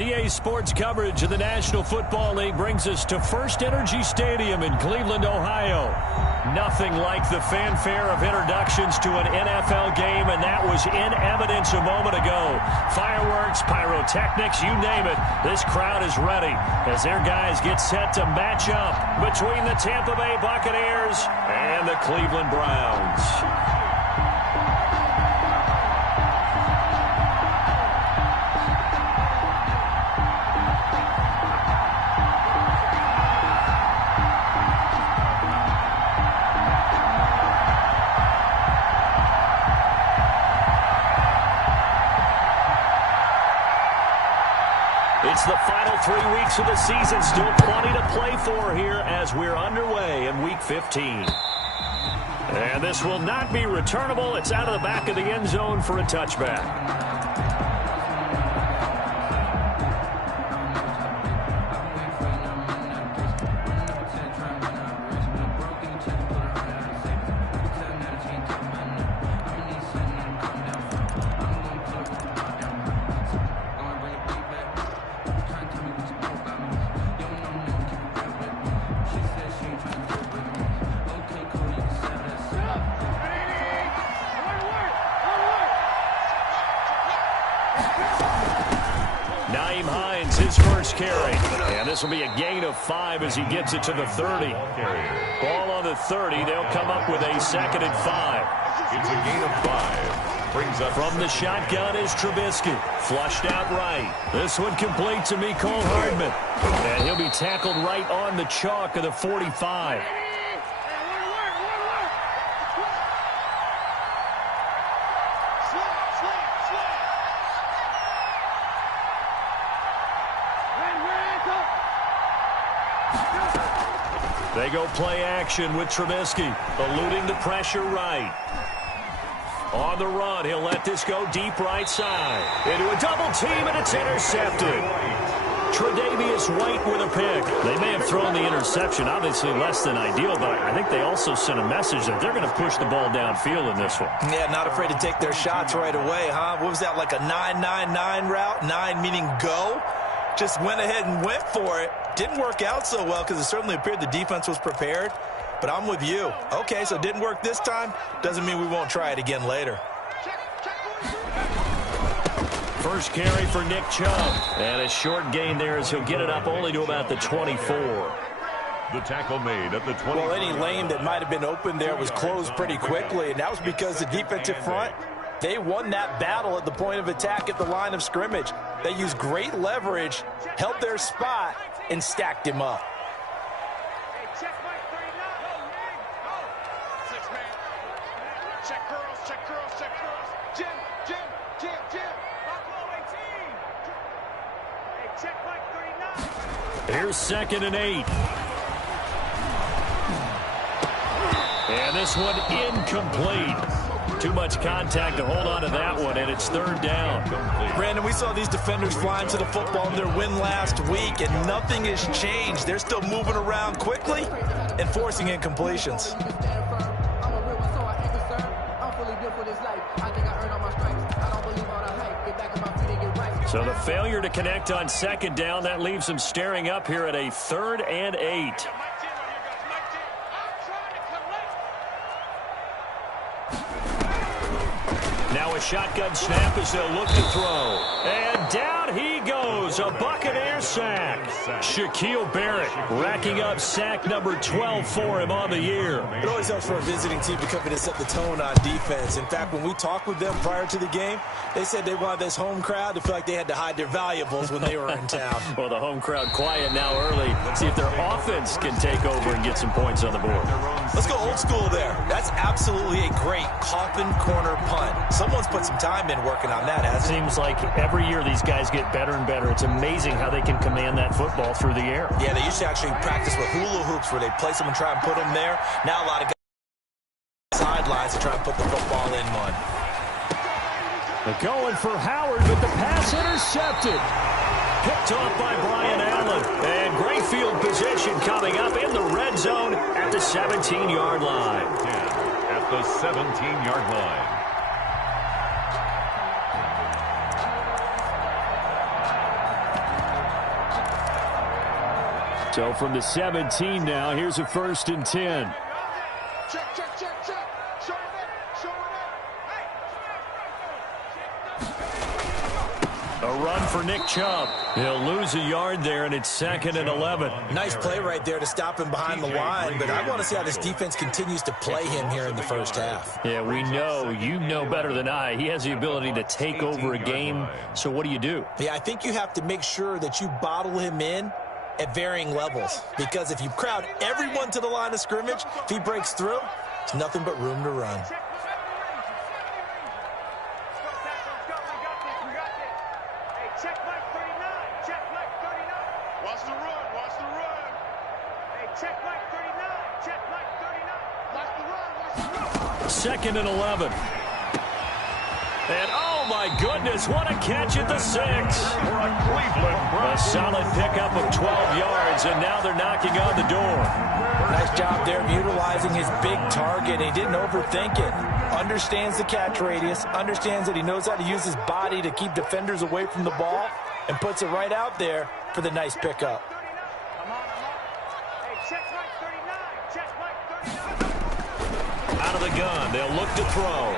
EA Sports coverage of the National Football League brings us to First Energy Stadium in Cleveland, Ohio. Nothing like the fanfare of introductions to an NFL game, and that was in evidence a moment ago. Fireworks, pyrotechnics, you name it. This crowd is ready as their guys get set to match up between the Tampa Bay Buccaneers and the Cleveland Browns. It's the final 3 weeks of the season. Still plenty to play for here as we're underway in Week 15. And this will not be returnable. It's out of the back of the end zone for a touchback. Carry. And this will be a gain of 5 as he gets it to the 30. Ball on the 30. They'll come up with a 2nd and 5. It's a gain of 5. Brings up from the shotgun is Trubisky. Flushed out right. This one complete to Mecole Hardman. And he'll be tackled right on the chalk of the 45. They go play action with Trubisky, eluding the pressure right. On the run, he'll let this go deep right side. Into a double team, and it's intercepted. Tre'Davious White with a pick. They may have thrown the interception, obviously less than ideal, but I think they also sent a message that they're going to push the ball downfield in this one. Yeah, not afraid to take their shots right away, huh? What was that, like a 9-9-9 route? 9 meaning go? Just went ahead and went for it. Didn't work out so well because it certainly appeared the defense was prepared. But I'm with you. Okay, so it didn't work this time. Doesn't mean we won't try it again later. First carry for Nick Chubb. And a short gain there as he'll get it up only to about the 24. The tackle made at the 20. Well, any lane that might have been open there was closed pretty quickly, and that was because the defensive front, they won that battle at the point of attack at the line of scrimmage. They used great leverage, held their spot, and stacked him up. Here's 2nd and 8. And this one incomplete. Too much contact to hold on to that one, and it's 3rd down. Brandon, we saw these defenders flying to the football in their win last week, and nothing has changed. They're still moving around quickly and forcing incompletions. So the failure to connect on 2nd down, that leaves them staring up here at a 3rd and 8. Now a shotgun snap as they'll look to throw. And down he goes. A Buccaneer sack. Shaquille Barrett racking up sack number 12 for him on the year. It always helps for a visiting team to come in and set the tone on defense. In fact, when we talked with them prior to the game, they said they wanted this home crowd to feel like they had to hide their valuables when they were in town. Well, the home crowd quiet now early. See if their offense can take over and get some points on the board. Let's go old school there. That's absolutely a great coffin corner punt. Someone's put some time in working on that, hasn't it? Seems like every year these guys get better and better. It's amazing how they can command that football through the air. Yeah, they used to actually practice with hula hoops where they place them and try and put them there. Now a lot of guys sidelines to try and put the football in one. They're going for Howard, but the pass intercepted. Picked off by Brian Allen. And great field position coming up in the red zone at the 17-yard line. At the 17-yard line. So from the 17 now, here's a 1st and 10. Check, check, check, check. Show it up. A run for Nick Chubb. He'll lose a yard there, and it's 2nd and 11. Nice play right there to stop him behind the line, but I want to see how this defense continues to play him here in the first half. Yeah, we know. You know better than I. He has the ability to take over a game. So what do? Yeah, I think you have to make sure that you bottle him in at varying levels, because if you crowd everyone to the line of scrimmage, if he breaks through, it's nothing but room to run. Watch the run. Watch the run. Hey, check Mike 39. Check Mike 39. Watch the run. Watch the run. 2nd and 11. And, oh, my goodness, what a catch at the 6. A solid pickup of 12 yards, and now they're knocking on the door. Nice job there of utilizing his big target. He didn't overthink it. Understands the catch radius, understands that he knows how to use his body to keep defenders away from the ball, and puts it right out there for the nice pickup. Hey, check Mike 39. Check Mike 39. Out of the gun, they'll look to throw.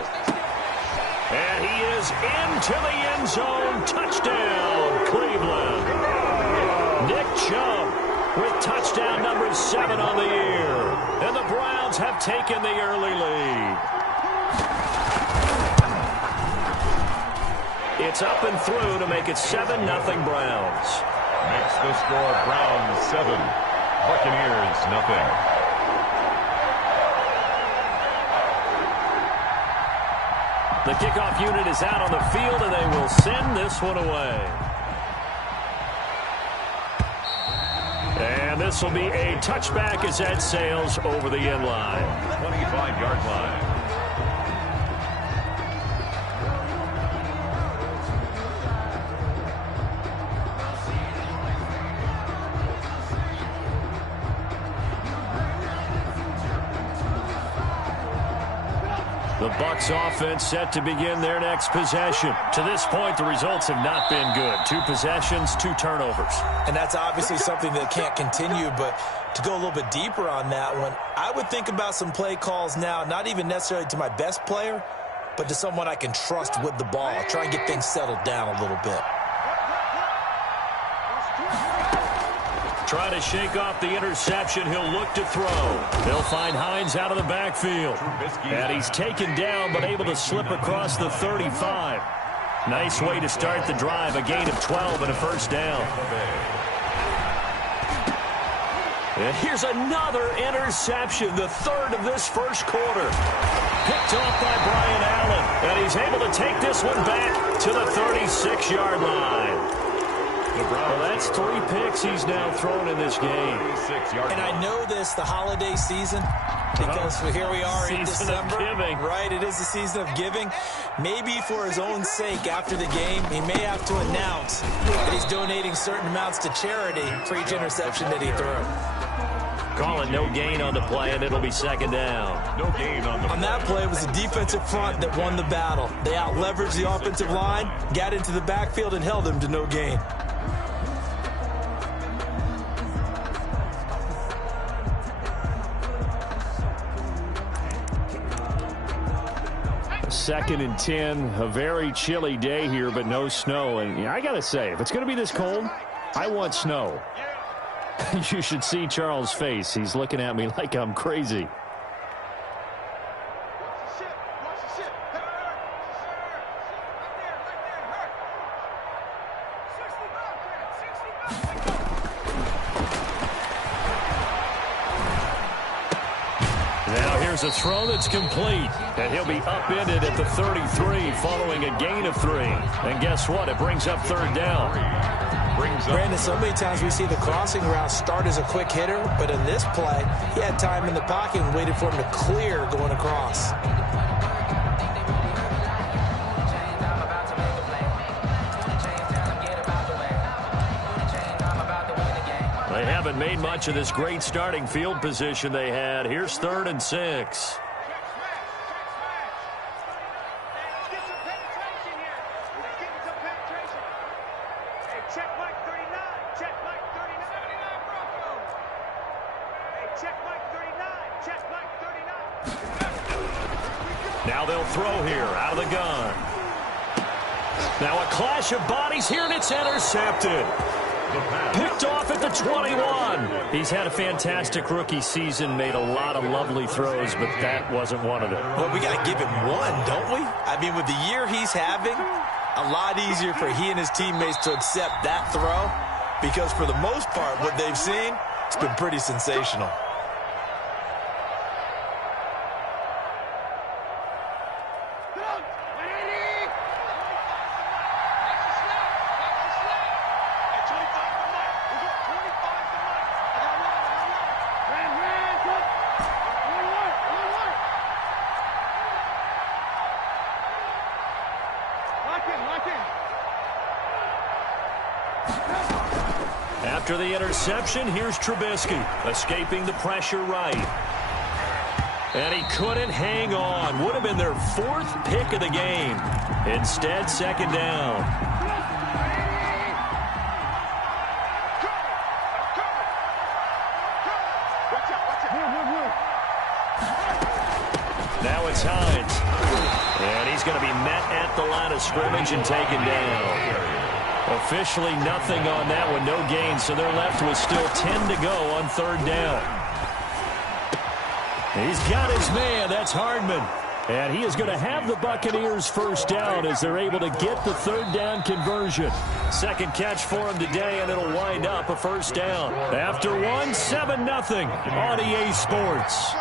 And he is into the end zone. Touchdown, Cleveland. Nick Chubb with touchdown number 7 on the year. And the Browns have taken the early lead. It's up and through to make it 7-0 Browns. Makes the score Browns 7, Buccaneers nothing. The kickoff unit is out on the field, and they will send this one away. And this will be a touchback as that sails over the end line. 25-yard line. The Bucs offense set to begin their next possession. To this point, the results have not been good. 2 possessions, 2 turnovers. And that's obviously something that can't continue, but to go a little bit deeper on that one, I would think about some play calls now, not even necessarily to my best player, but to someone I can trust with the ball. Try and get things settled down a little bit. Trying to shake off the interception. He'll look to throw. They'll find Hines out of the backfield. And he's taken down, but able to slip across the 35. Nice way to start the drive. A gain of 12 and a 1st down. And here's another interception, the 3rd of this 1st quarter. Picked off by Brian Allen. And he's able to take this one back to the 36-yard line. Well, that's 3 picks he's now thrown in this game. And I know this, the holiday season, because here we are in December. Right, it is the season of giving. Maybe for his own sake, after the game, he may have to announce that he's donating certain amounts to charity for each interception that he threw. Call it no gain on the play, and it'll be 2nd down. No gain on the play. On that play, it was the defensive front that won the battle. They out-leveraged the offensive line, got into the backfield, and held him to no gain. 2nd and 10, a very chilly day here, but no snow. And I got to say, if it's going to be this cold, I want snow. You should see Charles' face. He's looking at me like I'm crazy. A throw that's complete, and he'll be upended at the 33 following a gain of 3. And guess what? It brings up 3rd down. Brandon, so many times we see the crossing route start as a quick hitter, but in this play, he had time in the pocket and waited for him to clear going across. They haven't made much of this great starting field position they had. Here's 3rd and 6. Now they'll throw here out of the gun. Now a clash of bodies here, and it's intercepted. Picked off at the 21. He's had a fantastic rookie season, made a lot of lovely throws, but that wasn't one of them. Well, we got to give him one, don't we? I mean, with the year he's having, a lot easier for he and his teammates to accept that throw, because for the most part, what they've seen, it's been pretty sensational. After the interception, here's Trubisky, escaping the pressure right. And he couldn't hang on. Would have been their 4th pick of the game. Instead, 2nd down. Now it's Hines. And he's going to be met at the line of scrimmage and taken down. Officially nothing on that one, no gain, so they're left with still 10 to go on 3rd down. He's got his man, that's Hardman. And he is going to have the Buccaneers 1st down as they're able to get the 3rd down conversion. 2nd catch for him today, and it'll wind up a 1st down. After one, 7-0 on EA Sports.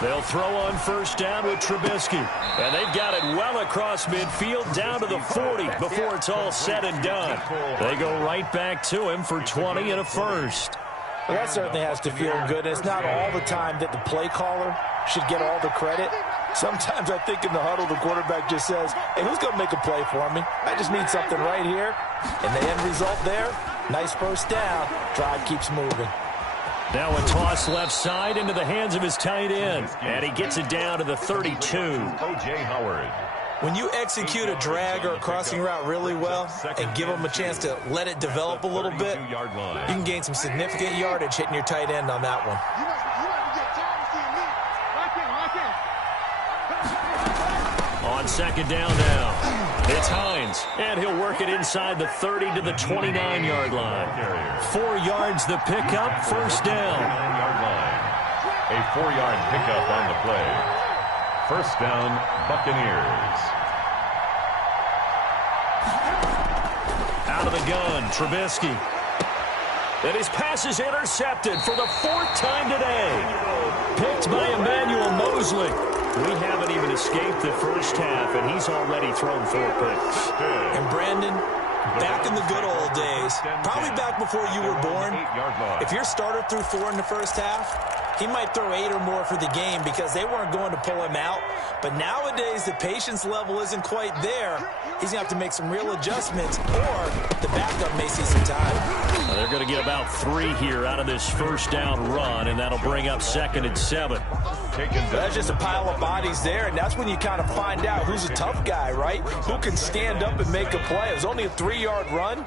They'll throw on 1st down with Trubisky. And they've got it well across midfield down to the 40 before it's all said and done. They go right back to him for 20 and a 1st. Well, that certainly has to feel good. It's not all the time that the play caller should get all the credit. Sometimes I think in the huddle, the quarterback just says, hey, who's going to make a play for me? I just need something right here. And the end result there, nice 1st down. Drive keeps moving. Now a toss left side into the hands of his tight end. And he gets it down to the 32. O.J. Howard. When you execute a drag or a crossing route really well and give them a chance to let it develop a little bit, you can gain some significant yardage hitting your tight end on that one. On 2nd down now. It's Hines, and he'll work it inside the 30 to the 29-yard line. 4 yards the pickup, 1st down. A 4-yard pickup on the play. 1st down, Buccaneers. Out of the gun, Trubisky. And his pass is intercepted for the 4th time today. Picked by Emmanuel Mosley. We haven't even escaped the 1st half, and he's already thrown 4 picks. And Brandon, back in the good old days, probably back before you were born, if your starter threw 4 in the 1st half, he might throw 8 or more for the game because they weren't going to pull him out. But nowadays, the patience level isn't quite there. He's going to have to make some real adjustments, or the backup may see some time. Well, they're going to get about 3 here out of this 1st down run, and that'll bring up 2nd and 7. That's just a pile of bodies there, and that's when you kind of find out who's a tough guy, right? Who can stand up and make a play. It was only a 3-yard run,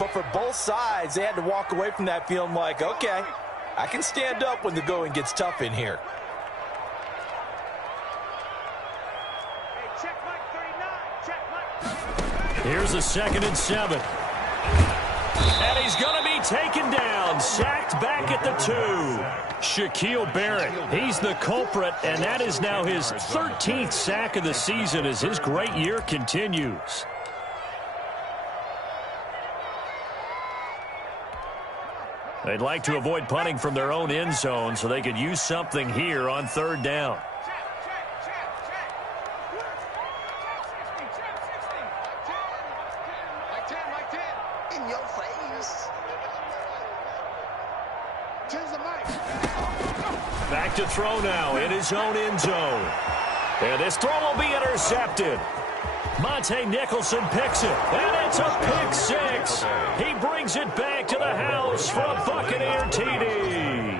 but for both sides, they had to walk away from that feeling like, okay, I can stand up when the going gets tough in here. Here's a 2nd and 7. And he's going to be taken down, sacked back at the 2. Shaquille Barrett, he's the culprit, and that is now his 13th sack of the season as his great year continues. They'd like to avoid punting from their own end zone so they could use something here on 3rd down. Back to throw now in his own end zone. And this throw will be intercepted. Monte Nicholson picks it, and it's a pick 6. He brings it back to the house for a Buccaneer TD.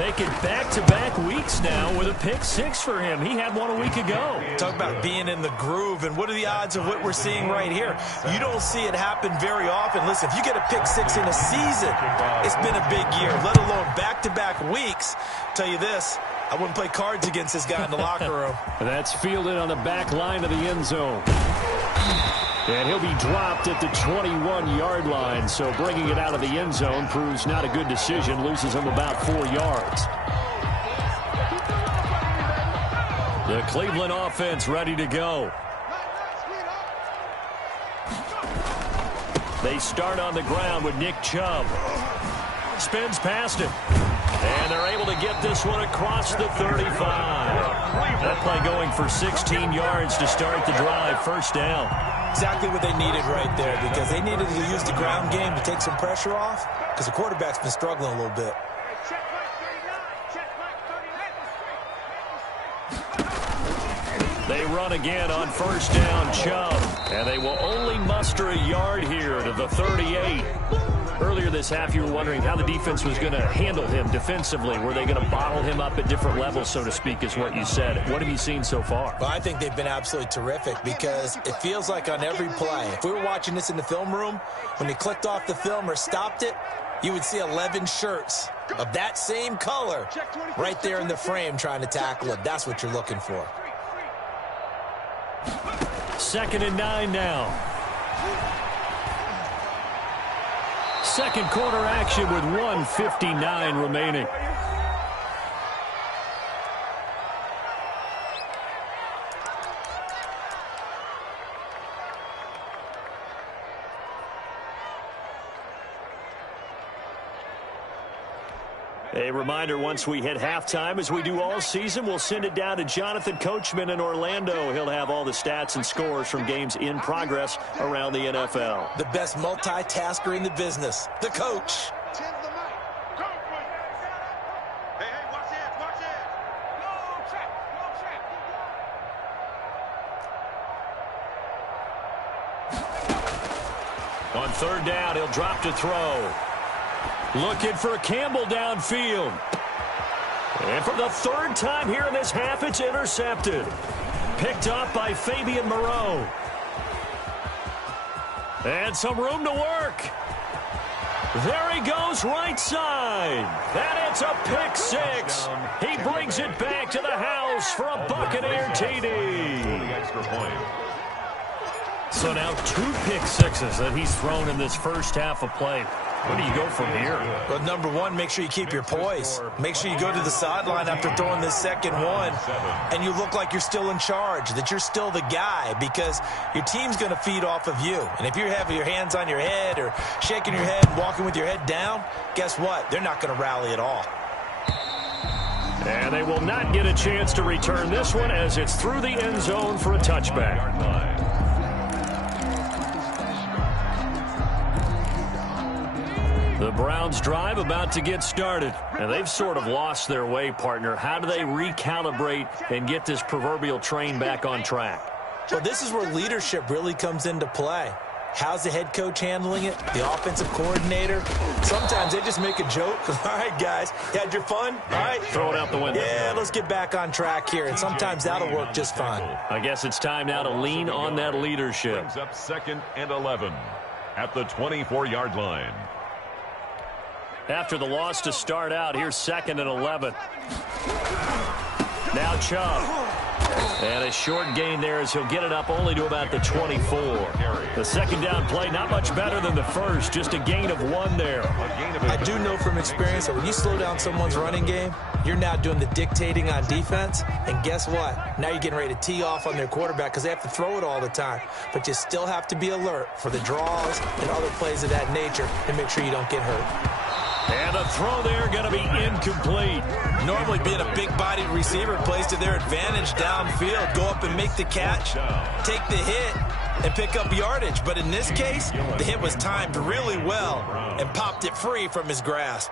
Make it back-to-back weeks now with a pick six for him. He had one a week ago. Talk about being in the groove, and what are the odds of what we're seeing right here? You don't see it happen very often. Listen, if you get a pick six in a season, it's been a big year, let alone back-to-back weeks. Tell you this, I wouldn't play cards against this guy in the locker room. That's fielded on the back line of the end zone. And he'll be dropped at the 21-yard line, so bringing it out of the end zone proves not a good decision, loses him about 4 yards. The Cleveland offense ready to go. They start on the ground with Nick Chubb. Spins past him. And they're able to get this one across the 35. That play going for 16 yards to start the drive. First down. Exactly what they needed right there, because they needed to use the ground game to take some pressure off, because the quarterback's been struggling a little bit. They run again on first down, Chubb. And they will only muster a yard here to the 38. Earlier this half, you were wondering how the defense was going to handle him defensively. Were they going to bottle him up at different levels, so to speak, is what you said. What have you seen so far? Well, I think they've been absolutely terrific, because it feels like on every play, if we were watching this in the film room, when they clicked off the film or stopped it, you would see 11 shirts of that same color right there in the frame trying to tackle it. That's what you're looking for. 2nd and 9 now. Second quarter action with 1:59 remaining. A reminder, once we hit halftime, as we do all season, we'll send it down to Jonathan Coachman in Orlando. He'll have all the stats and scores from games in progress around the NFL. The best multitasker in the business, the coach. On third down, he'll drop to throw. Looking for Campbell downfield. And for the third time here in this half, it's intercepted. Picked up by Fabian Moreau. And some room to work. There he goes, right side. And it's a pick six. He brings it back to the house for a Buccaneer TD. Extra point. So now 2 pick sixes that he's thrown in this first half of play. Where do you go from here? Well, number one, make sure you keep your poise. Make sure you go to the sideline after throwing this second one, and you look like you're still in charge, that you're still the guy, because your team's going to feed off of you. And if you're having your hands on your head or shaking your head and walking with your head down, guess what? They're not going to rally at all. And they will not get a chance to return this one, as it's through the end zone for a touchback. The Browns drive about to get started, and they've sort of lost their way, partner. How do they recalibrate and get this proverbial train back on track? Well, this is where leadership really comes into play. How's the head coach handling it? The offensive coordinator? Sometimes they just make a joke. All right, guys, you had your fun? All right. Throw it out the window. Yeah, let's get back on track here, and sometimes that'll work just fine. I guess it's time now to lean on that leadership. Brings up 2nd and 11 at the 24-yard line. After the loss to start out, here's 2nd and 11. Now Chubb. And a short gain there as he'll get it up only to about the 24. The second down play, not much better than the first, just a gain of 1 there. I do know from experience that when you slow down someone's running game, you're now doing the dictating on defense. And guess what? Now you're getting ready to tee off on their quarterback because they have to throw it all the time. But you still have to be alert for the draws and other plays of that nature and make sure you don't get hurt. And the throw there going to be incomplete. Normally being a big-bodied receiver plays to their advantage downfield. Go up and make the catch, take the hit, and pick up yardage. But in this case, the hit was timed really well and popped it free from his grasp.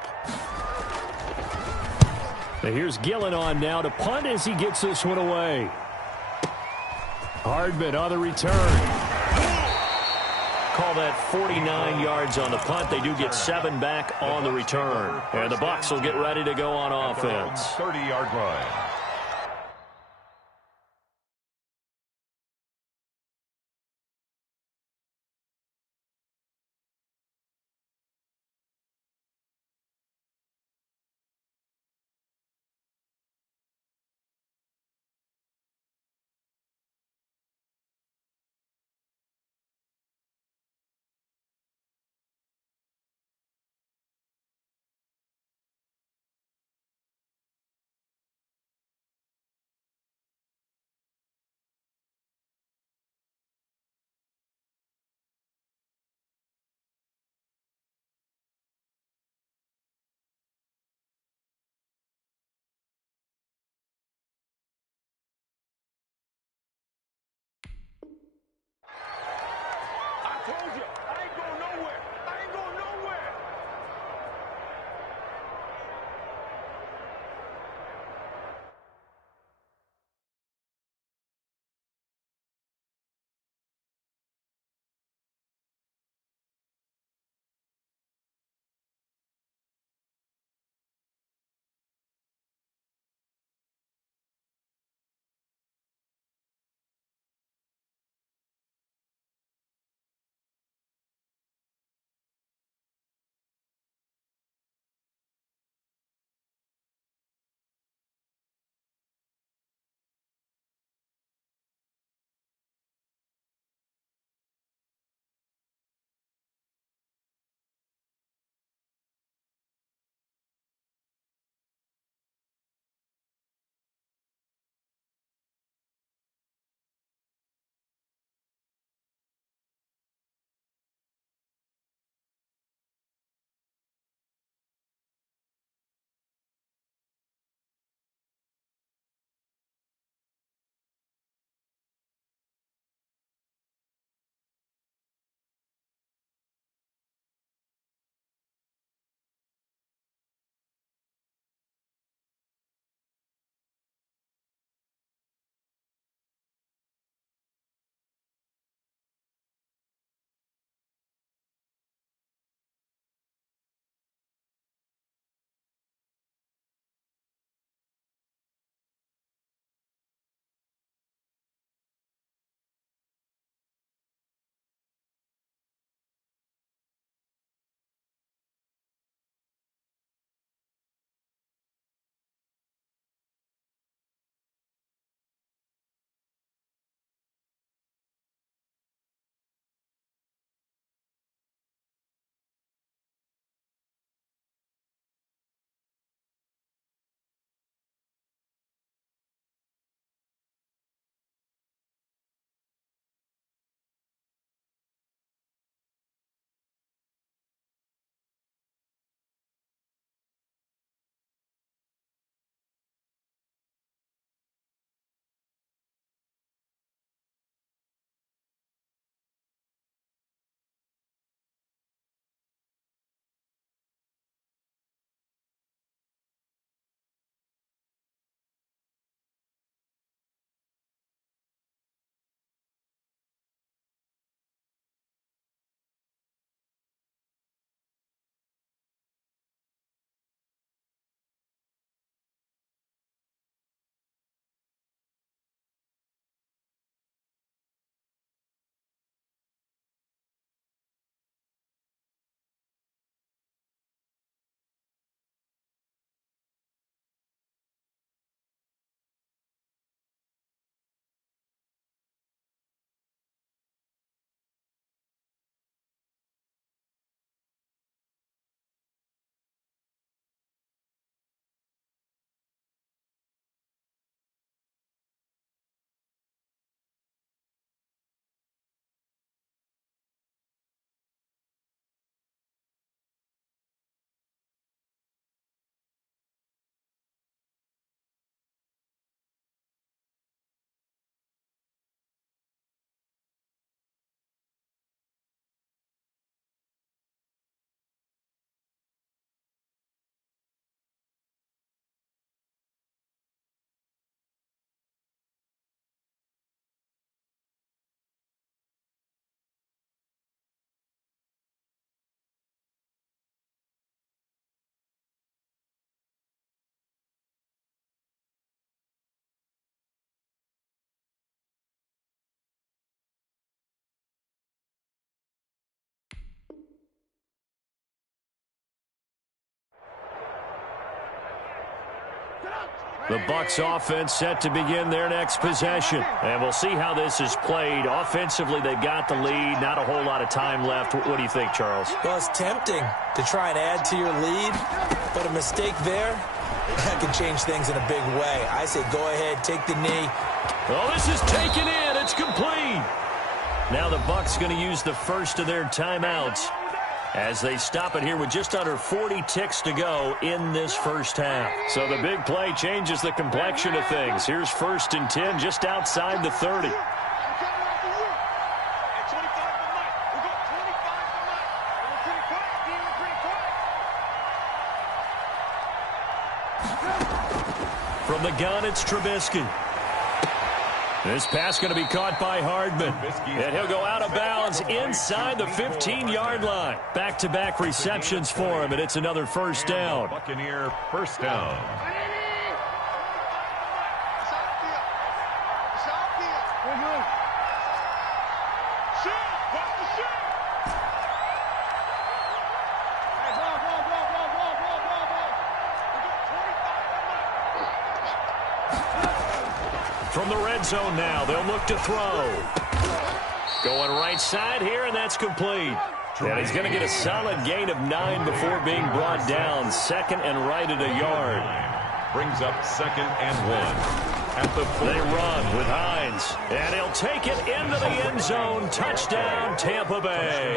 Now here's Gillen on now to punt as he gets this one away. Hardman on the return. Called that 49 yards on the punt. They do get 7 back on the return. And the Bucs will get ready to go on offense. 30-yard line. The Bucs offense set to begin their next possession. And we'll see how this is played. Offensively, they've got the lead. Not a whole lot of time left. What do you think, Charles? Well, it's tempting to try and add to your lead, but a mistake there, that can change things in a big way. I say go ahead, take the knee. Oh, this is taken in. It's complete. Now the Bucs going to use the first of their timeouts as they stop it here with just under 40 ticks to go in this first half. So the big play changes the complexion of things. Here's 1st and 10 just outside the 30. From the gun, it's Trubisky. This pass going to be caught by Hardman. And he'll go out of bounds inside the 15-yard line. Back-to-back receptions for him, and it's another first down. Buccaneer first down. From the red zone now, they'll look to throw. Going right side here, and that's complete. And he's going to get a solid gain of 9 before being brought down. Second and right at a yard. Brings up 2nd and 1. At the 40. They run with Hines. And he'll take it into the end zone. Touchdown, Tampa Bay.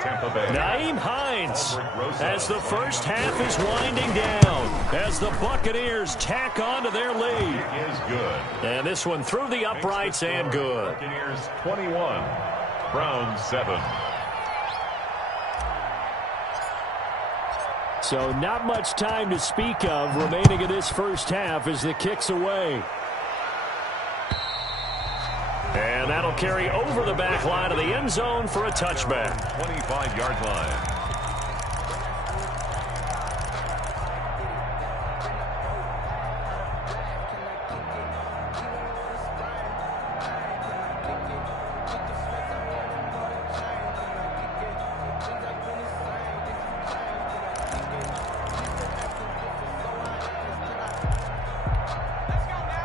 Tampa Bay. Nyheim Hines as the first half is winding down. As the Buccaneers tack on to their lead. Is good. And this one through the uprights and good. Buccaneers 21. Browns 7. So not much time to speak of remaining in this first half as the kick's away. And that'll carry over the back line of the end zone for a touchback. 25-yard line.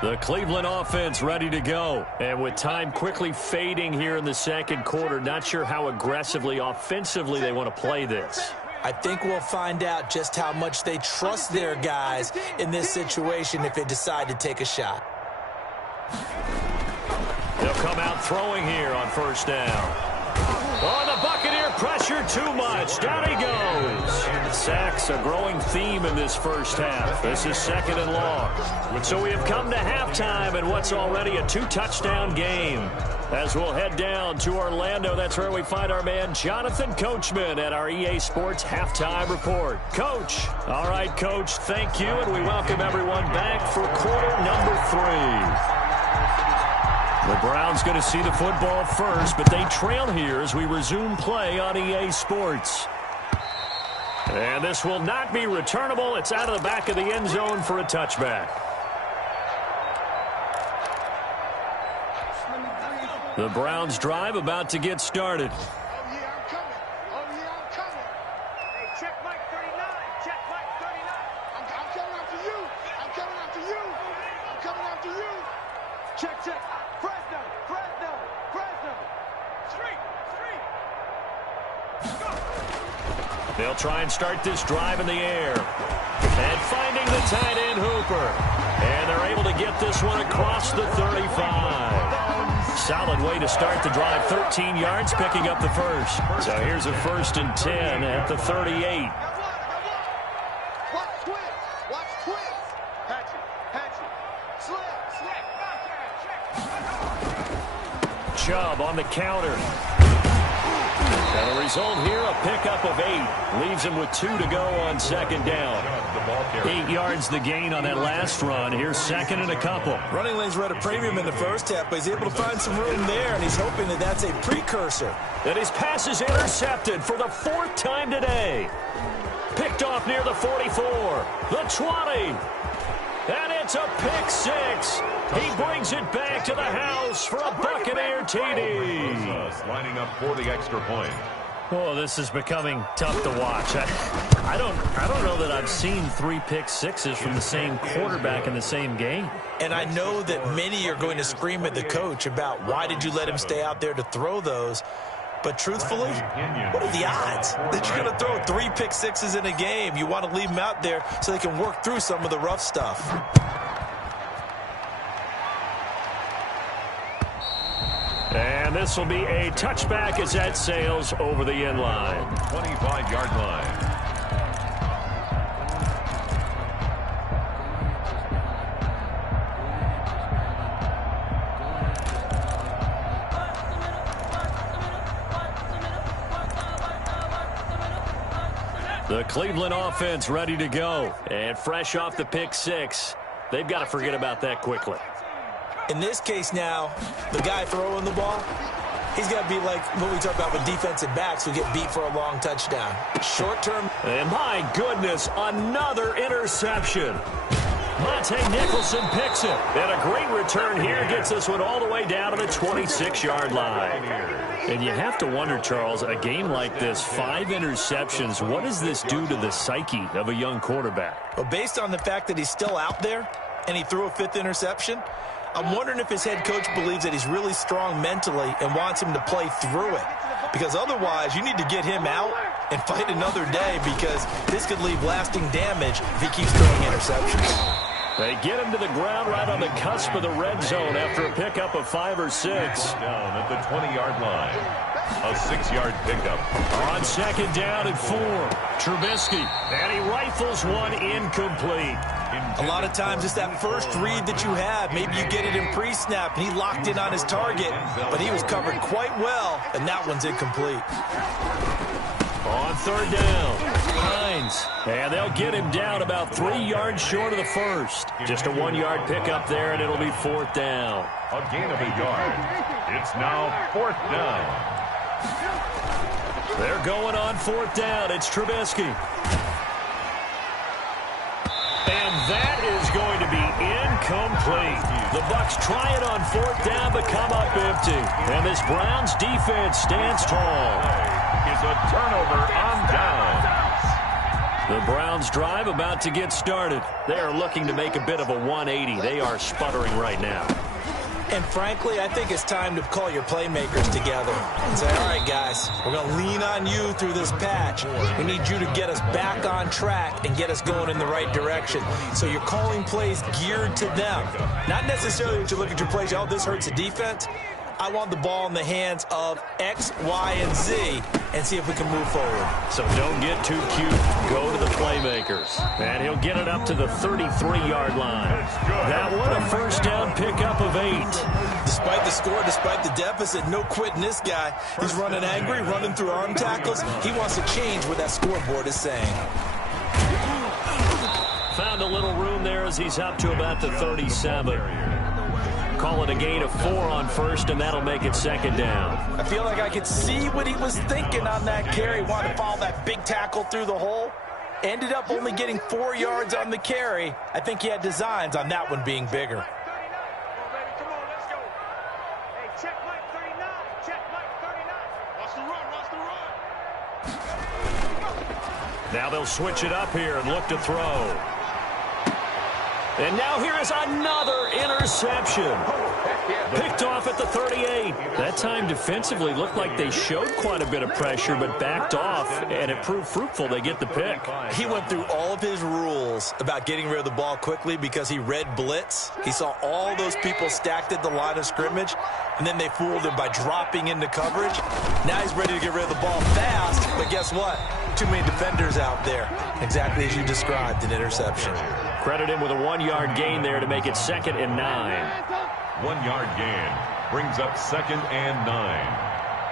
The Cleveland offense ready to go. And with time quickly fading here in the second quarter, not sure how aggressively, offensively they want to play this. I think we'll find out just how much they trust their guys in this situation if they decide to take a shot. They'll come out throwing here on first down. Oh, the Buccaneer pressure too much. Down he goes. Sacks a growing theme in this first half. This is 2nd and long. So we have come to halftime in what's already a 2-touchdown game. As we'll head down to Orlando, that's where we find our man Jonathan Coachman at our EA Sports Halftime Report. Coach. All right, Coach, thank you, and we welcome everyone back for quarter number 3. The Browns going to see the football first, but they trail here as we resume play on EA Sports. And this will not be returnable. It's out of the back of the end zone for a touchback. The Browns drive about to get started. Oh, yeah, I'm coming. Oh, yeah, I'm coming. Hey, check Mike 39. Check Mike 39. I'm coming after you. I'm coming after you. I'm coming after you. Check. Fresno. Street. Go. They'll try and start this drive in the air. And finding the tight end Hooper. And they're able to get this one across the 35. Solid way to start the drive. 13 yards, picking up the first. So here's a 1st and 10 at the 38. Watch twins. Patchy. Slip. Chubb on the counter. And the result here, a pickup of 8. Leaves him with 2 to go on 2nd down. 8 yards the gain on that last run. Here's 2nd and a couple. Running lanes were at a premium in the first half, but he's able to find some room there, and he's hoping that that's a precursor. And his pass is intercepted for the 4th time today. Picked off near the 44, the 20. And it's a pick 6. He brings it back to the house for a Buccaneer TD. Lining up for the extra point. Oh, this is becoming tough to watch. I don't know that I've seen 3 pick sixes from the same quarterback in the same game. And I know that many are going to scream at the coach about why did you let him stay out there to throw those. But truthfully, what are the odds that you're going to throw 3 pick sixes in a game? You want to leave them out there so they can work through some of the rough stuff. And this will be a touchback as that sails over the end line. 25-yard line. The Cleveland offense ready to go. And fresh off the pick 6. They've got to forget about that quickly. In this case now, the guy throwing the ball, he's got to be like what we talk about with defensive backs who get beat for a long touchdown. Short term. And my goodness, another interception. Monte Nicholson picks it. And a great return here gets this one all the way down to the 26-yard line. And you have to wonder, Charles, a game like this, 5 interceptions, what does this do to the psyche of a young quarterback? Well, based on the fact that he's still out there and he threw a 5th interception, I'm wondering if his head coach believes that he's really strong mentally and wants him to play through it. Because otherwise, you need to get him out and fight another day because this could leave lasting damage if he keeps throwing interceptions. They get him to the ground right on the cusp of the red zone after a pickup of 5 or 6. Down at the 20-yard line. A 6-yard pickup. On second down and 4. Trubisky. And he rifles one incomplete. A lot of times it's that first read that you have. Maybe you get it in pre-snap and he locked in on his target, but he was covered quite well, and that one's incomplete. On third down, Hines. And they'll get him down about 3 yards short of the first. Just a 1-yard pickup there, and it'll be 4th down. A gain of a yard. It's now 4th down. They're going on 4th down. It's Trubisky. And that is going to be incomplete. The Bucs try it on 4th down, but come up empty. And this Browns defense stands tall. Is a turnover on downs. The Browns drive about to get started. They are looking to make a bit of a 180. They are sputtering right now. And frankly, I think it's time to call your playmakers together and say, all right, guys, we're going to lean on you through this patch. We need you to get us back on track and get us going in the right direction. So you're calling plays geared to them. Not necessarily that you look at your plays, oh, this hurts the defense. I want the ball in the hands of X, Y, and Z and see if we can move forward. So don't get too cute. Go to the playmakers. And he'll get it up to the 33-yard line. That one, a first down pickup of 8. Despite the score, despite the deficit, no quitting this guy. He's running angry, running through arm tackles. He wants to change what that scoreboard is saying. Found a little room there as he's up to about the 37. Call it a gain of 4 on first, and that'll make it 2nd down. I feel like I could see what he was thinking on that carry. Wanted to follow that big tackle through the hole. Ended up only getting 4 yards on the carry. I think he had designs on that one being bigger. Come on, let's go. Hey, check Mike 39. Check Mike 39. Watch the run. Watch the run. Now they'll switch it up here and look to throw. And now here is another interception. Picked off at the 38. That time defensively looked like they showed quite a bit of pressure but backed off, and it proved fruitful. They get the pick. He went through all of his rules about getting rid of the ball quickly because he read blitz. He saw all those people stacked at the line of scrimmage, and then they fooled him by dropping into coverage. Now he's ready to get rid of the ball fast, but guess what? Too many defenders out there. Exactly as you described, an interception. Credit him with a 1-yard gain there to make it 2nd and 9. 1-yard gain brings up 2nd and 9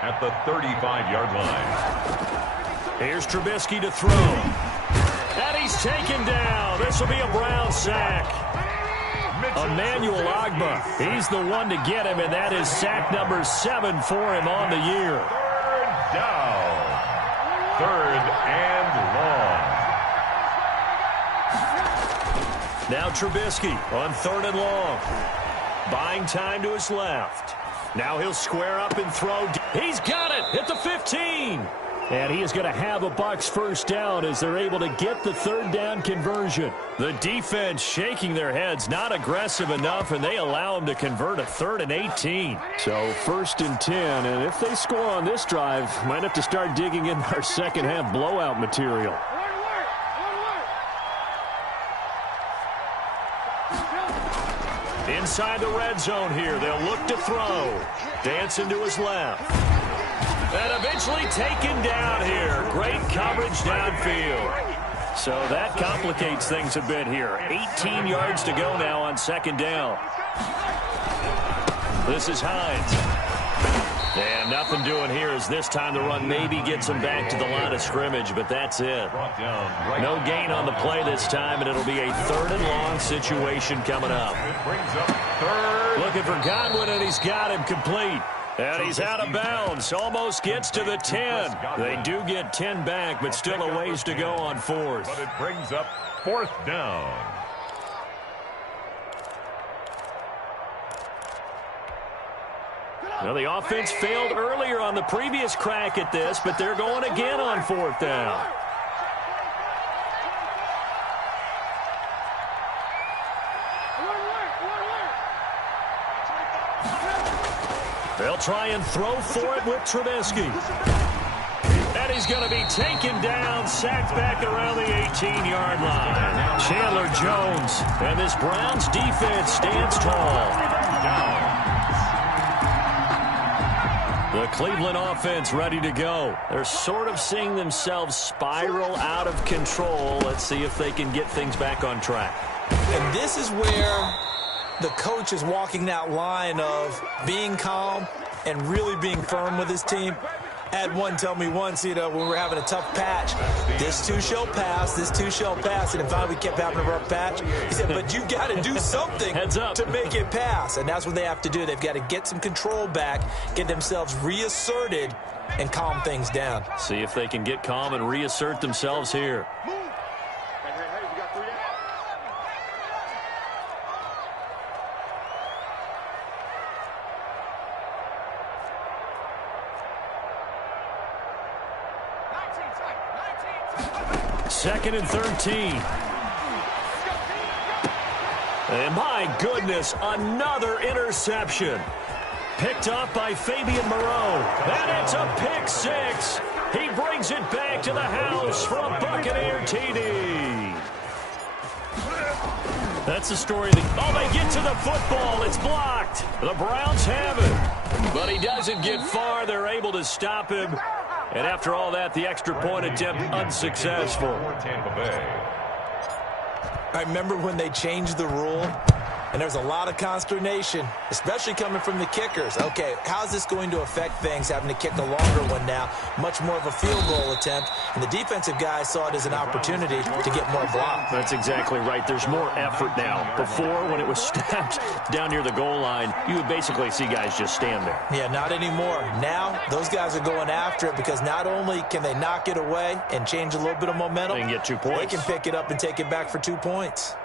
at the 35-yard line. Here's Trubisky to throw. And he's taken down. This will be a Brown sack. Emmanuel Ogbah. He's the one to get him, and that is sack number 7 for him on the year. 3rd down. 3rd and long. Now Trubisky on 3rd and long. Buying time to his left. Now he'll square up and throw. He's got it at the 15. And he is going to have a Bucs first down as they're able to get the third down conversion. The defense shaking their heads, not aggressive enough, and they allow them to convert a 3rd and 18. So 1st and 10, and if they score on this drive, might have to start digging in our second half blowout material. Inside the red zone here, they'll look to throw. Dancing to his left. And eventually taken down here. Great coverage downfield. So that complicates things a bit here. 18 yards to go now on 2nd down. This is Hines. And nothing doing here as this time the run maybe gets him back to the line of scrimmage, but that's it. No gain on the play this time, and it'll be a 3rd and long situation coming up. Looking for Godwin, and he's got him complete. And he's out of bounds. Almost gets to the 10. They do get 10 back, but still a ways to go on 4th. But it brings up 4th down. Now, the offense failed earlier on the previous crack at this, but they're going again on 4th down. They'll try and throw for it with Trubisky. And he's going to be taken down, sacked back around the 18-yard line. Chandler Jones, and this Browns defense stands tall. The Cleveland offense ready to go. They're sort of seeing themselves spiral out of control. Let's see if they can get things back on track. And this is where the coach is walking that line of being calm and really being firm with his team. I had one tell me once, when we were having a tough patch, this too shall pass, this too shall pass. And finally we kept having a rough patch. He said, but you got to do something to make it pass. And that's what they have to do. They've got to get some control back, get themselves reasserted, and calm things down. See if they can get calm and reassert themselves here. Second and 13. And my goodness, another interception. Picked up by Fabian Moreau. And it's a pick 6. He brings it back to the house for a Buccaneer TD. That's the story. They get to the football. It's blocked. The Browns have it. But he doesn't get far. They're able to stop him. And after all that, the extra point attempt unsuccessful. I remember when they changed the rule, and there was a lot of consternation, especially coming from the kickers. Okay, how's this going to affect things, having to kick a longer one now, much more of a field goal attempt, and the defensive guys saw it as an opportunity to get more block. That's exactly right. There's more effort now. Before, when it was snapped down near the goal line, you would basically see guys just stand there. Yeah, not anymore. Now, those guys are going after it because not only can they knock it away and change a little bit of momentum, they can get 2 points. They can pick it up and take it back for 2 points.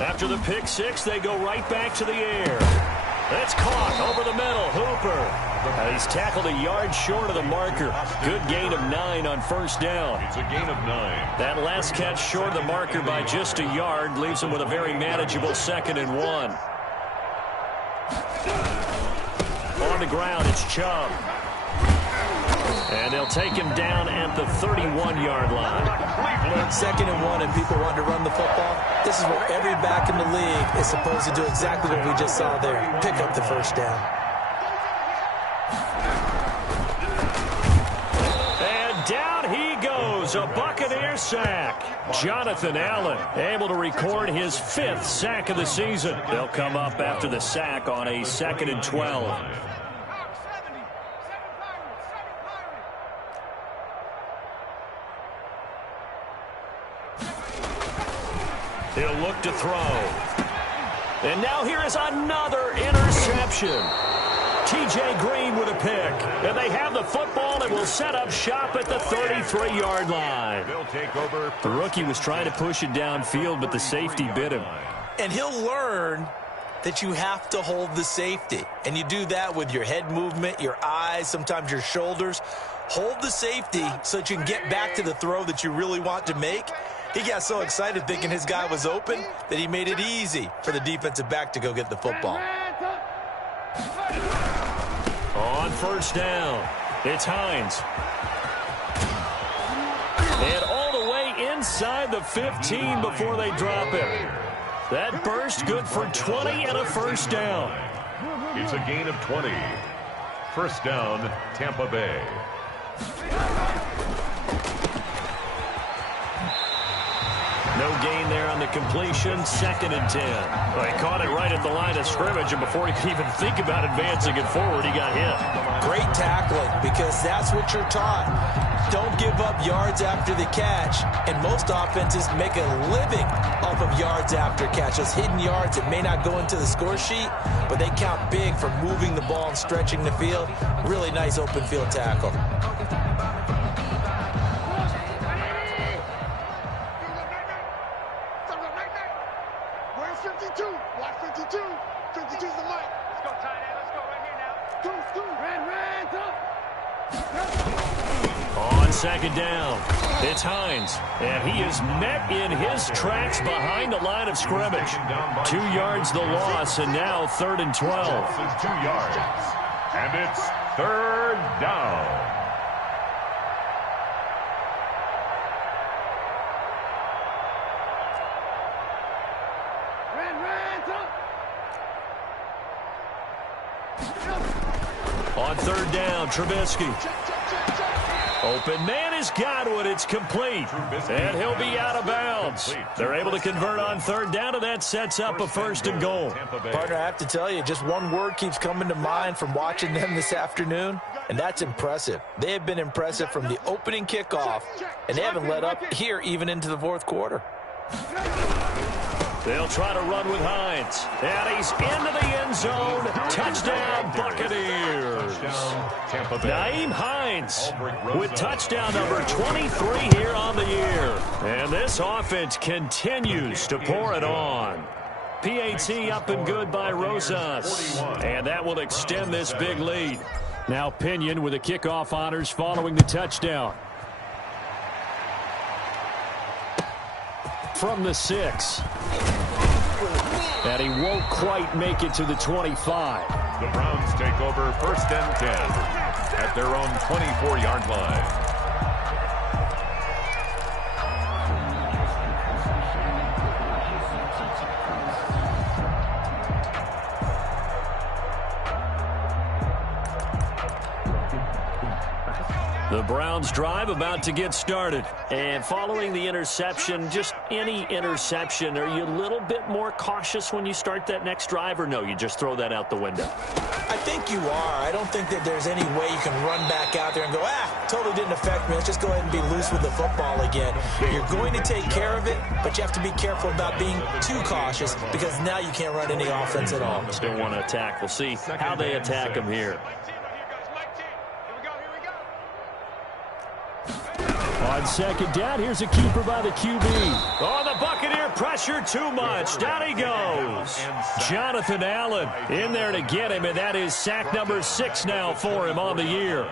After the pick 6, they go right back to the air. It's caught over the middle. Hooper. He's tackled a yard short of the marker. Good gain of 9 on 1st down. It's a gain of 9. That last catch short of the marker by just a yard leaves him with a very manageable 2nd and 1. On the ground, it's Chubb. And they'll take him down at the 31-yard line. 2nd and 1, and people want to run the football. This is where every back in the league is supposed to do exactly what we just saw there. Pick up the 1st down. And down he goes. A Buccaneer sack. Jonathan Allen able to record his 5th sack of the season. They'll come up after the sack on a 2nd and 12. He'll look to throw. And now here is another interception. T.J. Green with a pick. And they have the football and will set up shop at the 33-yard line. They'll take over. The rookie was trying to push it downfield, but the safety bit him. And he'll learn that you have to hold the safety. And you do that with your head movement, your eyes, sometimes your shoulders. Hold the safety so that you can get back to the throw that you really want to make. He got so excited thinking his guy was open that he made it easy for the defensive back to go get the football. On first down, it's Hines. And all the way inside the 15 before they drop it. That burst good for 20 and a first down. It's a gain of 20. First down, Tampa Bay. No gain there on the completion. 2nd and 10. Well, he caught it right at the line of scrimmage, and before he could even think about advancing it forward, he got hit. Great tackling, because that's what you're taught. Don't give up yards after the catch. And most offenses make a living off of yards after catch. Those hidden yards that may not go into the score sheet, but they count big for moving the ball and stretching the field. Really nice open field tackle. Where's 52? Watch 52. 52's the mic. Let's go, tight end. Let's go right here now. Scoot. Red, up. On 2nd down, it's Hines, and he is met in his tracks behind the line of scrimmage. 2 yards the loss, and now 3rd and 12. It's 2 yards. And it's 3rd down. On 3rd down, Trubisky. Open man is Godwin. It's complete. And he'll be out of bounds. They're able to convert on 3rd down, and that sets up a 1st and goal. Partner, I have to tell you, just one word keeps coming to mind from watching them this afternoon, and that's impressive. They have been impressive from the opening kickoff, and they haven't let up here even into the 4th quarter. They'll try to run with Hines. And he's into the end zone. Touchdown, Buccaneers. Nyheim Hines with touchdown number 23 here on the year. And this offense continues to pour it on. PAT up and good by Rosas. And that will extend this big lead. Now Pinion with the kickoff honors following the touchdown. From the 6. And he won't quite make it to the 25. The Browns take over 1st and 10 at their own 24-yard line. The Browns drive about to get started. And following the interception, just any interception, are you a little bit more cautious when you start that next drive, or no, you just throw that out the window? I think you are. I don't think that there's any way you can run back out there and go, totally didn't affect me. Let's just go ahead and be loose with the football again. You're going to take care of it, but you have to be careful about being too cautious, because now you can't run any offense at all. Still want to attack. We'll see how they attack him here. On 2nd down, here's a keeper by the QB. Oh, the Buccaneer pressure too much. Down he goes. Jonathan Allen in there to get him, and that is sack number 6 now for him on the year.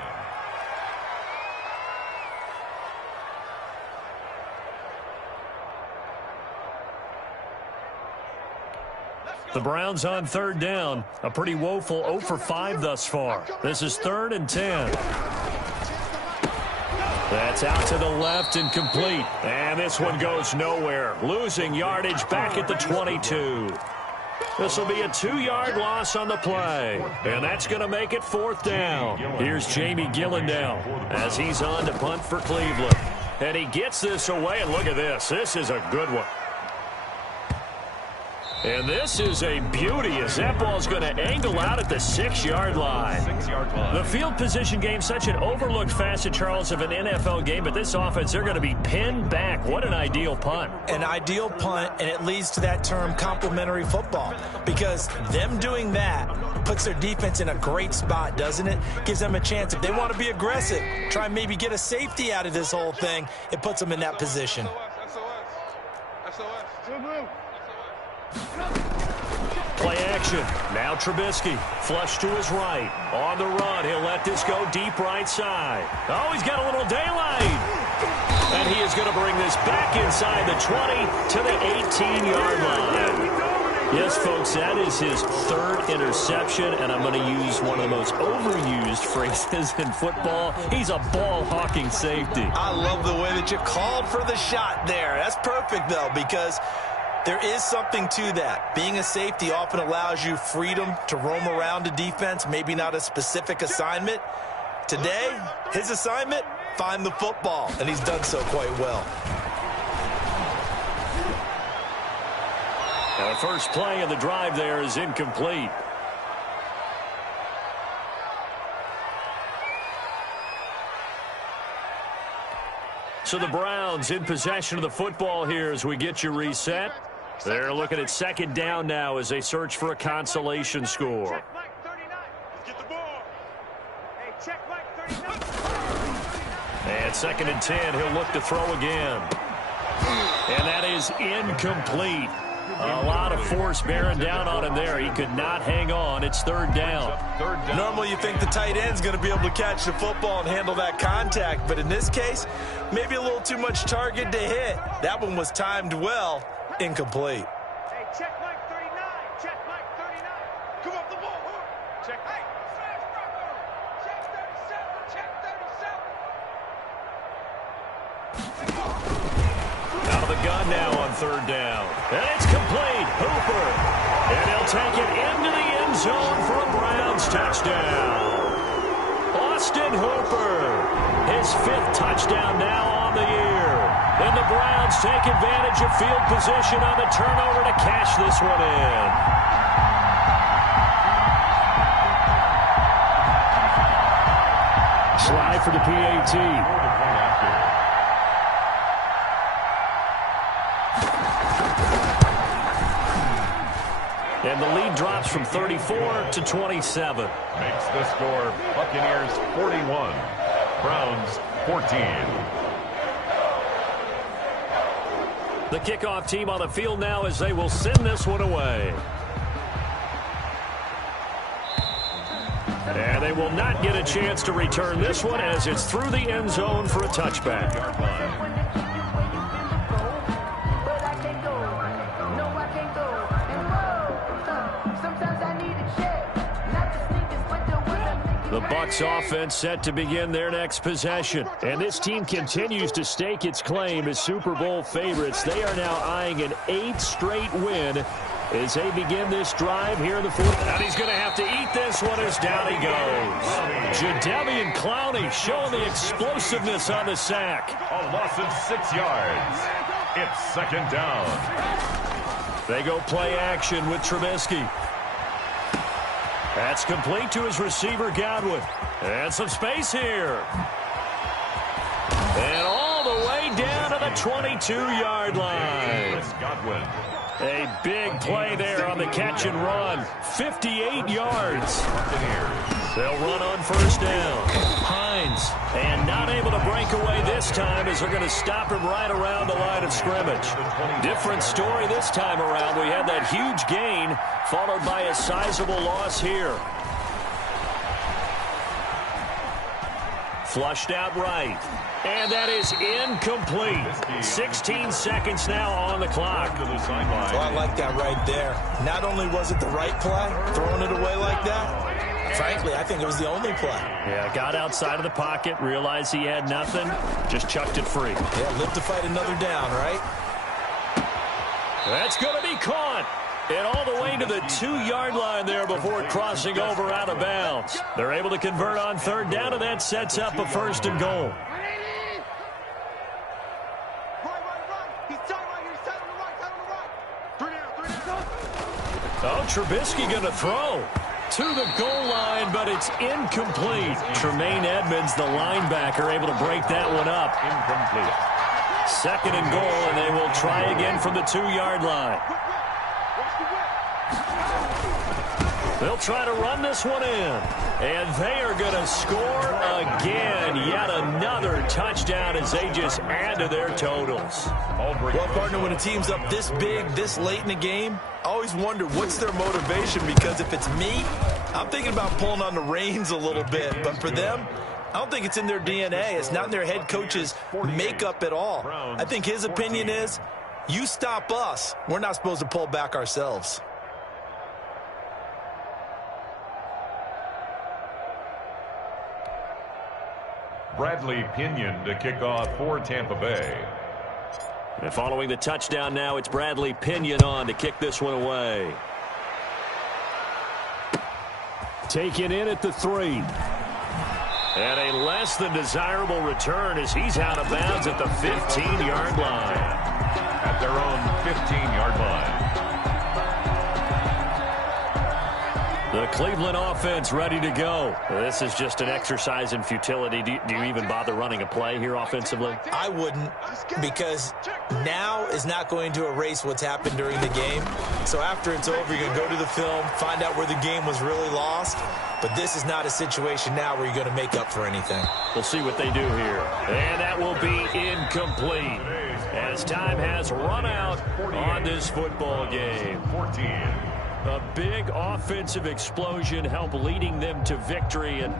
The Browns on 3rd down. A pretty woeful 0 for 5 thus far. This is 3rd and 10. That's out to the left and complete. And this one goes nowhere. Losing yardage back at the 22. This will be a 2-yard loss on the play. And that's going to make it 4th down. Here's Jamie Gillandale as he's on to punt for Cleveland. And he gets this away, and look at this. This is a good one. And this is a beauty as that ball's going to angle out at the 6-yard line. The field position game, such an overlooked facet, Charles, of an NFL game, but this offense, they're going to be pinned back. What an ideal punt. An ideal punt, and it leads to that term complementary football, because them doing that puts their defense in a great spot, doesn't it? Gives them a chance. If they want to be aggressive, try and maybe get a safety out of this whole thing, it puts them in that position. Play action. Now Trubisky. Flush to his right. On the run. He'll let this go deep right side. Oh, he's got a little daylight. And he is going to bring this back inside the 20 to the 18-yard line. Yes, folks, that is his third interception, and I'm going to use one of the most overused phrases in football. He's a ball-hawking safety. I love the way that you called for the shot there. That's perfect, though, because there is something to that. Being a safety often allows you freedom to roam around the defense, maybe not a specific assignment. Today, his assignment, find the football, and he's done so quite well. Now the first play of the drive there is incomplete. So the Browns in possession of the football here as we get you reset. They're looking at second down now as they search for a consolation score. And second and 10, he'll look to throw again. And that is incomplete. A lot of force bearing down on him there. He could not hang on. It's third down. Normally you think the tight end's going to be able to catch the football and handle that contact, but in this case, maybe a little too much target to hit. That one was timed well. Incomplete. Hey, check Mike 39. Check Mike 39. Come up the ball. Check. Hey, check 37. Check 37. Out of the gun now on third down. And it's complete. Hooper. And he'll take it into the end zone for a Browns touchdown. Austin Hooper. His fifth touchdown now on the year. And the Browns take advantage of field position on the turnover to cash this one in. Slide for the PAT. And the lead drops from 34 to 27. Makes the score Buccaneers 41, Browns 14. The kickoff team on the field now as they will send this one away. And they will not get a chance to return this one as it's through the end zone for a touchback. The Bucs offense set to begin their next possession. And this team continues to stake its claim as Super Bowl favorites. They are now eyeing an 8th straight win as they begin this drive here in the fourth. And he's going to have to eat this one as down he goes. Jadeveon Clowney showing the explosiveness on the sack. A loss of 6 yards. It's second down. They go play action with Trubisky. That's complete to his receiver, Godwin. And some space here. And all the way down to the 22-yard line. Godwin. A big play there on the catch and run. 58 yards. They'll run on first down. Hines. And not able to break away this time as they're going to stop him right around the line of scrimmage. Different story this time around. We had that huge gain followed by a sizable loss here. Flushed out right. And that is incomplete. 16 seconds now on the clock. Well, I like that right there. Not only was it the right play, throwing it away like that, frankly, I think it was the only play. Yeah, got outside of the pocket, realized he had nothing, just chucked it free. Yeah, live to fight another down, right? That's going to be caught. And all the way to the 2-yard line there before crossing over out of bounds. They're able to convert on third down, and that sets up a first and goal. Oh, Trubisky going to throw to the goal line, but it's incomplete. Tremaine Edmonds, the linebacker, able to break that one up. Incomplete. Second and goal, and they will try again from the 2-yard line. They'll try to run this one in. And they are going to score again. Yet another touchdown as they just add to their totals. Well, partner, when a team's up this big, this late in the game, I always wonder what's their motivation, because if it's me, I'm thinking about pulling on the reins a little bit. But for them, I don't think it's in their DNA. It's not in their head coach's makeup at all. I think his opinion is, you stop us, we're not supposed to pull back ourselves. Bradley Pinion to kick off for Tampa Bay. And following the touchdown now, it's Bradley Pinion on to kick this one away. Taken in at the 3. And a less than desirable return as he's out of bounds at the 15-yard line. At their own 15-yard line. The Cleveland offense ready to go. This is just an exercise in futility. Do you even bother running a play here offensively? I wouldn't, because now is not going to erase what's happened during the game. So after it's over, you're going to go to the film, find out where the game was really lost. But this is not a situation now where you're going to make up for anything. We'll see what they do here. And that will be incomplete as time has run out on this football game. 14. A big offensive explosion helped leading them to victory. And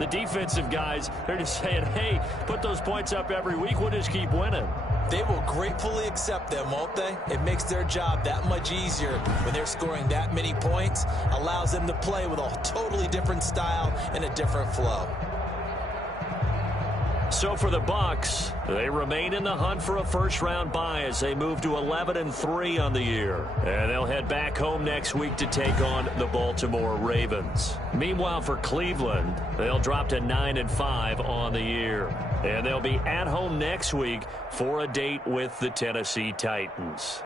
the defensive guys, they're just saying, hey, put those points up every week. We'll just keep winning. They will gratefully accept them, won't they? It makes their job that much easier when they're scoring that many points. Allows them to play with a totally different style and a different flow. So for the Bucs, they remain in the hunt for a first-round bye as they move to 11-3 on the year. And they'll head back home next week to take on the Baltimore Ravens. Meanwhile, for Cleveland, they'll drop to 9-5 on the year. And they'll be at home next week for a date with the Tennessee Titans.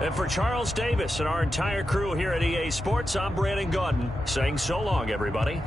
And for Charles Davis and our entire crew here at EA Sports, I'm Brandon Gaudin saying so long, everybody.